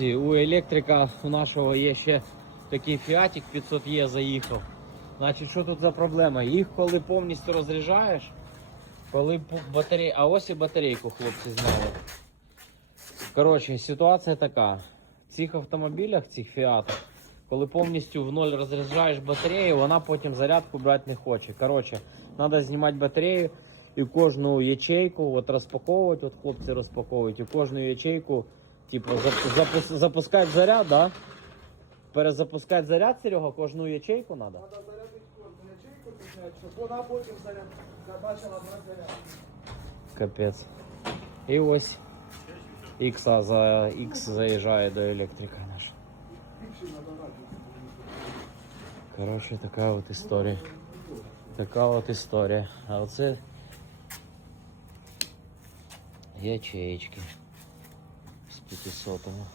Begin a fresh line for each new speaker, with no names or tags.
У електрика у нашого є ще такий фіатик 500Е заїхав. Значить, що тут за проблема? Їх коли повністю розряджаєш, коли батарея. А ось і батарейку хлопці зняли. Коротше, ситуація така. В цих автомобілях, цих фіатах, коли повністю в ноль розряджаєш батарею, вона потім зарядку брати не хоче. Коротше, треба знімати батарею і кожну ячейку от розпаковувати, от хлопці розпаковують, і кожну ячейку, Типу, запус, запускати заряд, да? Перезапускати заряд, Серега, кожну ячейку треба?
Треба зарядити кожну ячейку щоб вона потім заряд забачила на заряд.
Капець. І ось. Ікса за X заїжджає до електрика
нашого.
Коротше, така от історія. Така от історія. А оце ячеєчки. 500-му.